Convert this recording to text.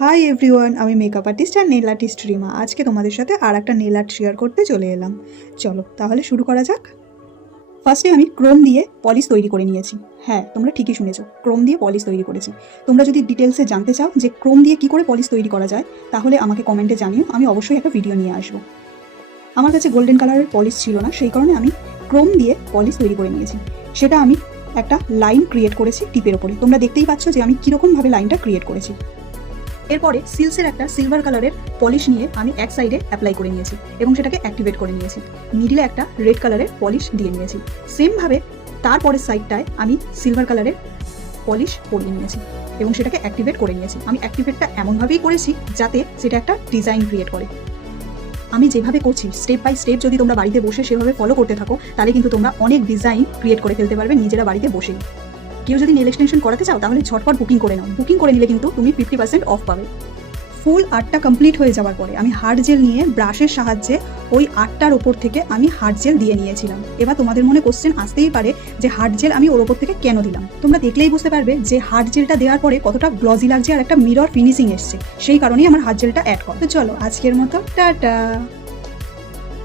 Hi everyone, আমি makeup artist আর nail artist Rima. আজকে তোমাদের সাথে আর একটা নেল আর্ট শেয়ার করতে চলে এলাম। চলো তাহলে শুরু করা যাক। ফার্স্টে আমি ক্রোম দিয়ে পলিশ তৈরি করে নিয়েছি। হ্যাঁ, তোমরা ঠিকই শুনেছো, ক্রোম দিয়ে পলিশ তৈরি করেছি। তোমরা যদি ডিটেলসে জানতে চাও যে ক্রোম দিয়ে কী করে পলিশ তৈরি করা যায়, তাহলে আমাকে কমেন্টে জানিও, আমি অবশ্যই একটা ভিডিও নিয়ে আসবো। আমার কাছে গোল্ডেন কালারের পলিশ ছিল না, সেই কারণে আমি ক্রোম দিয়ে পলিশ তৈরি করে নিয়েছি। সেটা আমি একটা লাইন ক্রিয়েট করেছি টিপের ওপরে। তোমরা দেখতেই পাচ্ছ যে আমি কীরকমভাবে লাইনটা ক্রিয়েট করেছি। এরপরে সিলসের একটা সিলভার কালারের পলিশ নিয়ে আমি এক সাইডে অ্যাপ্লাই করে নিয়েছি এবং সেটাকে অ্যাক্টিভেট করে নিয়েছি। মিডিলে একটা রেড কালারের পলিশ দিয়ে নিয়েছি। সেমভাবে তারপরের সাইডটায় আমি সিলভার কালারের পলিশ পরিয়ে নিয়েছি এবং সেটাকে অ্যাক্টিভেট করে নিয়েছি। আমি অ্যাক্টিভেটটা এমনভাবেই করেছি যাতে সেটা একটা ডিজাইন ক্রিয়েট করে। আমি যেভাবে করছি স্টেপ বাই স্টেপ যদি তোমরা বাড়িতে বসে সেভাবে ফলো করতে থাকো, তাহলে কিন্তু তোমরা অনেক ডিজাইন ক্রিয়েট করে ফেলতে পারবে নিজেরা বাড়িতে বসেই। কেউ যদি নেল এক্সটেনশন করাতে চাও তাহলে ঝটপট বুকিং করে নাও। বুকিং করে নিলে কিন্তু তুমি 50% অফ পাবে। ফুল আর্টটা কমপ্লিট হয়ে যাওয়ার পরে আমি হার্ড জেল নিয়ে ব্রাশের সাহায্যে ওই আর্টটার ওপর থেকে আমি হার্ড জেল দিয়ে নিয়েছিলাম। এবার তোমাদের মনে কোশ্চেন আসতেই পারে যে হার্ড জেল আমি ওর ওপর থেকে কেন দিলাম। তোমরা দেখলেই বুঝতে পারবে যে হার্ড জেলটা দেওয়ার পরে কতটা গ্লজি লাগছে আর একটা মিরর ফিনিশিং এসছে, সেই কারণেই আমার হার্ড জেলটা অ্যাড করা। তো চলো আজকের মতো টাটা।